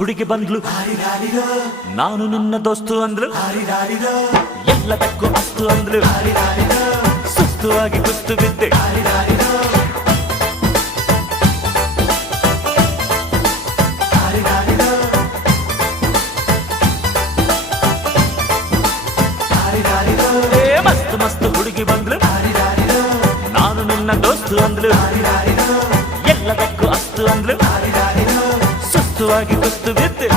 ಹುಡುಗಿ ಬಂದ್ಲು, ನಾನು ನಿನ್ನ ದೋಸ್ತು ಅಂದ್ಲು, ಎಲ್ಲದಕ್ಕೂ ಅಸ್ತು ಅಂದ್ಲು, ಸುಸ್ತುವಾಗಿ ಕುಸ್ತು ಬಿದ್ದೆ. ಮಸ್ತ್ ಮಸ್ತ್ ಹುಡುಗಿ ಬಂದ್ಲು, ನಾನು ನಿನ್ನ ದೋಸ್ತು ಅಂದ್ಲು, ಎಲ್ಲದಕ್ಕೂ ಅಸ್ತು ಅಂದ್ಲು, ಸುಸ್ತುವಾಗಿ ಕುಸ್ತು ಬಿದ್ದೆ.